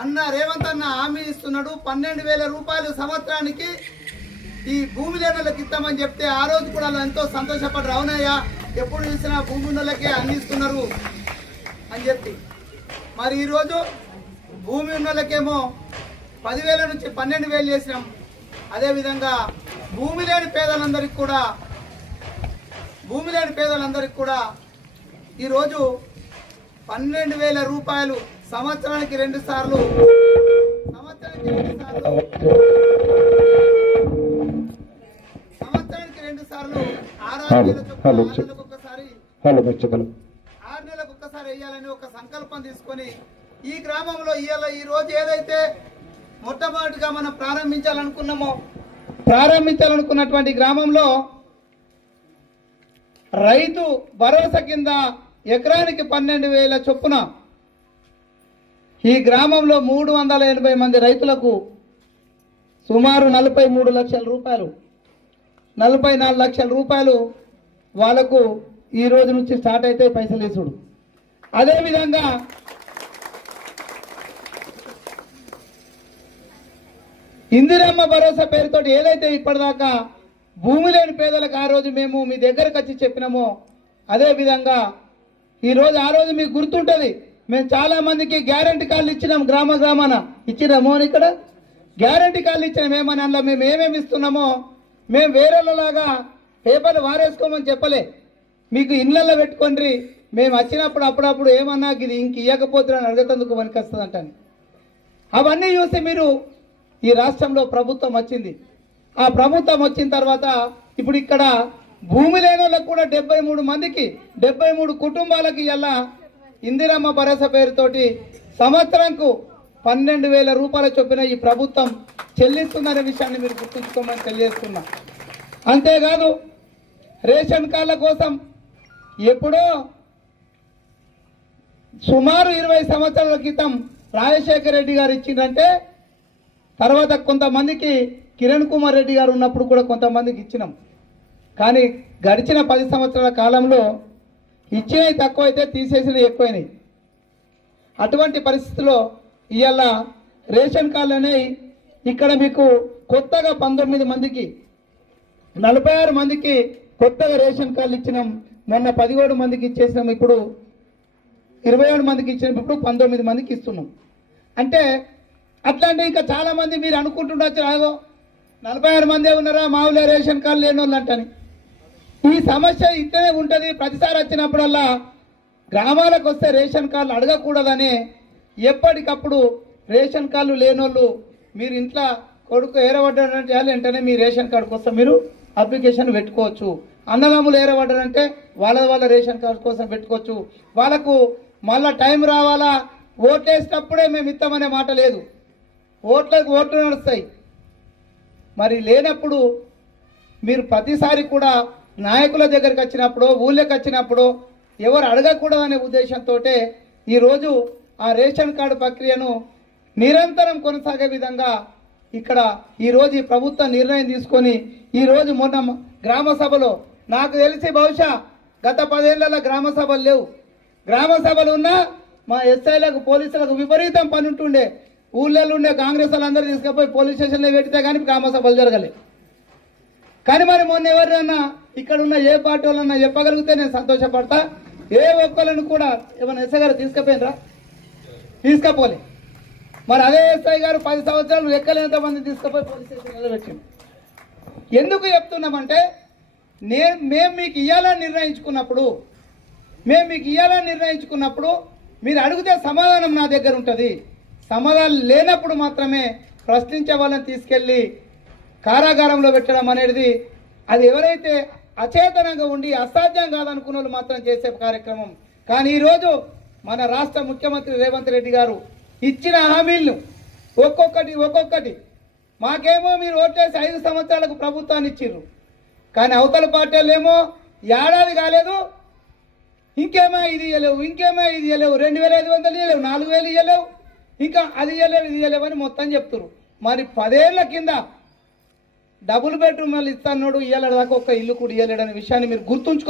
అన్న రేవంత్ అన్న హామీ ఇస్తున్నాడు. పన్నెండు వేల రూపాయలు సంవత్సరానికి ఈ భూమి లేని ఇస్తామని చెప్తే ఆ రోజు కూడా వాళ్ళు ఎంతో సంతోషపడ్డారు. అవునయ్యా ఎప్పుడు చూసినా భూమి ఉన్నలకే అందిస్తున్నారు అని చెప్పి. మరి ఈరోజు భూమి ఉన్నలకేమో పదివేల నుంచి పన్నెండు వేలు చేసినాం. అదేవిధంగా భూమి లేని పేదలందరికీ కూడా భూమి లేని పేదలందరికీ కూడా ఈరోజు పన్నెండు వేల రూపాయలు సంవత్సరానికి రెండు సార్లు. సంవత్సరానికి రెండు సార్లు. సంవత్సరానికి రెండు సార్లు ఒక్కసారి ఆరు నెలలకు ఒక్కసారి వేయాలని ఒక సంకల్పం తీసుకొని ఈ గ్రామంలో ఇవాళ ఈ రోజు ఏదైతే మొట్టమొదటిగా మనం ప్రారంభించాలనుకున్నామో ప్రారంభించాలనుకున్నటువంటి గ్రామంలో రైతు భరోసా కింద ఎకరానికి పన్నెండు వేల చొప్పున ఈ గ్రామంలో మూడు వందల ఎనభై మంది రైతులకు సుమారు నలభై మూడు లక్షల రూపాయలు నలభై నాలుగు లక్షల రూపాయలు వాళ్ళకు ఈ రోజు నుంచి స్టార్ట్ అయితే పైసలు వేసుడు. అదేవిధంగా ఇందిరమ్మ భరోసా పేరుతో ఏదైతే ఇప్పటిదాకా భూమి లేని పేదలకు ఆ రోజు మేము మీ దగ్గరకు వచ్చి చెప్పినామో అదేవిధంగా ఈరోజు ఈ రోజు ఆ రోజు మీకు గుర్తుంటుంది మేము చాలా మందికి గ్యారంటీ కార్డులు ఇచ్చినాం గ్రామ గ్రామాన. ఇచ్చినాము అని ఇక్కడ? గ్యారంటీ కార్డులు ఇచ్చినాం ఏమని? అందులో మేము ఏమేమి ఇస్తున్నామో మేము వేరేలాగా పేపర్లు వారేసుకోమని చెప్పలే. మీకు ఇళ్ళల్లో పెట్టుకోండి మేము వచ్చినప్పుడు అప్పుడప్పుడు ఏమన్నా ఇది ఇంక ఇవ్వకపోతే అడగతందుకు పనికి అంటాను అవన్నీ చూసి మీరు ఈ రాష్ట్రంలో ప్రభుత్వం వచ్చింది. ఆ ప్రభుత్వం వచ్చిన తర్వాత ఇప్పుడు ఇక్కడ భూమి లేని వాళ్ళకు కూడా డెబ్బై మూడు మందికి డెబ్బై మూడు కుటుంబాలకి ఇలా ఇందిరమ్మ భరోసా పేరుతోటి సంవత్సరంకు పన్నెండు వేల రూపాయల చొప్పున ఈ ప్రభుత్వం చెల్లిస్తుందనే విషయాన్ని మీరు గుర్తుంచుకోమని తెలియజేస్తున్నా. అంతేకాదు రేషన్ కార్డుల కోసం ఎప్పుడో సుమారు ఇరవై సంవత్సరాల క్రితం రాజశేఖర రెడ్డి గారు ఇచ్చిందంటే తర్వాత కొంతమందికి కిరణ్ కుమార్ రెడ్డి గారు ఉన్నప్పుడు కూడా కొంతమందికి ఇచ్చినాం. కానీ గడిచిన పది సంవత్సరాల కాలంలో ఇచ్చేవి తక్కువైతే తీసేసినవి ఎక్కువైనాయి. అటువంటి పరిస్థితిలో ఇవాళ రేషన్ కార్డులు అనేవి ఇక్కడ మీకు కొత్తగా పంతొమ్మిది మందికి నలభై ఆరు మందికి కొత్తగా రేషన్ కార్డులు ఇచ్చినాం. మొన్న పదిహేడు మందికి ఇచ్చేసినాం. ఇప్పుడు ఇరవై ఏడు మందికి ఇచ్చినాం. ఇప్పుడు పంతొమ్మిది మందికి ఇస్తున్నాం. అంటే అట్లాంటి ఇంకా చాలామంది మీరు అనుకుంటుండొచ్చు రాగో నలభై ఆరు మందే ఉన్నారా? మామూలుగా రేషన్ కార్డు లేని వాళ్ళు అంటని. ఈ సమస్య ఇంట్లోనే ఉంటుంది. ప్రతిసారి వచ్చినప్పుడల్లా గ్రామాలకు వస్తే రేషన్ కార్డులు అడగకూడదని ఎప్పటికప్పుడు రేషన్ కార్డులు లేనోళ్ళు మీరు ఇంట్లో కొడుకు ఏరబడ్డాడంటే చేయాలి వెంటనే మీ రేషన్ కార్డు కోసం మీరు అప్లికేషన్ పెట్టుకోవచ్చు. అన్నదమ్ములు ఏరబడ్డారంటే వాళ్ళ వాళ్ళ రేషన్ కార్డు కోసం పెట్టుకోవచ్చు. వాళ్ళకు మళ్ళా టైం రావాలా? ఓట్లేసినప్పుడే మేము ఇస్తామనే మాట లేదు. ఓట్లకు ఓట్లు నడుస్తాయి. మరి లేనప్పుడు మీరు ప్రతిసారి కూడా నాయకుల దగ్గరికి వచ్చినప్పుడు ఊళ్ళోకి వచ్చినప్పుడు ఎవరు అడగకూడదనే ఉద్దేశంతో ఈరోజు ఆ రేషన్ కార్డు ప్రక్రియను నిరంతరం కొనసాగే విధంగా ఇక్కడ ఈరోజు ఈ ప్రభుత్వం నిర్ణయం తీసుకొని ఈరోజు మొన్న గ్రామ సభలో నాకు తెలిసి బహుశా గత పదేళ్ళలో గ్రామ సభలు లేవు. గ్రామ సభలు ఉన్నా మా ఎస్ఐలకు పోలీసులకు విపరీతం పని ఉంటుండే ఊళ్ళలో ఉండే కాంగ్రెస్ వాళ్ళందరూ తీసుకుపోయి పోలీస్ స్టేషన్లో పెడితే కానీ గ్రామ సభలు జరగలేదు కానీ మరి మొన్న ఎవరినన్నా ఇక్కడ ఉన్న ఏ పార్టీ వాళ్ళన్నా చెప్పగలిగితే నేను సంతోషపడతా. ఏ ఒక్కళ్ళను కూడా ఏమైనా ఎస్ఐ గారు తీసుకుపోయినరా? తీసుకపోలే. మరి అదే ఎస్ఐ గారు పది సంవత్సరాలు ఎక్కలేనంత మంది తీసుకుపోయి పోలీస్ స్టేషన్ నిలబెట్టింది ఎందుకు చెప్తున్నామంటే నేను మేము మీకు ఇవ్వాలని నిర్ణయించుకున్నప్పుడు మేము మీకు ఇవ్వాలని నిర్ణయించుకున్నప్పుడు మీరు అడిగితే సమాధానం నా దగ్గర ఉంటుంది. సమాధానం లేనప్పుడు మాత్రమే ప్రశ్నించే వాళ్ళని తీసుకెళ్ళి కారాగారంలో పెట్టడం అనేది అది ఎవరైతే అచేతనంగా ఉండి అసాధ్యం కాదనుకున్న వాళ్ళు మాత్రం చేసే కార్యక్రమం. కానీ ఈరోజు మన రాష్ట్ర ముఖ్యమంత్రి రేవంత్ రెడ్డి గారు ఇచ్చిన హామీలను ఒక్కొక్కటి ఒక్కొక్కటి మాకేమో మీరు ఓట్లేసి ఐదు సంవత్సరాలకు ప్రభుత్వాన్ని ఇచ్చిర్రు కానీ అవతల పార్టీలు ఏమో ఏడాది కాలేదు ఇంకేమో ఇది ఇవ్వలేవు ఇంకేమో ఇది ఇవ్వలేవు రెండు వేల ఐదు వందలు ఇవ్వలేవు నాలుగు వేలు ఇవ్వలేవు ఇంకా అది ఇవ్వలేవు ఇది ఇవ్వలేవు అని మొత్తం చెప్తున్నారు మరి పదేళ్ళ కింద డబుల్ బెడ్రూమ్ ఇస్తాడు ఇయ్యలేడు దాకా ఒక్క ఇల్లు కూడా ఇయ్యలేడు అనే విషయాన్ని మీరు గుర్తుంచుకో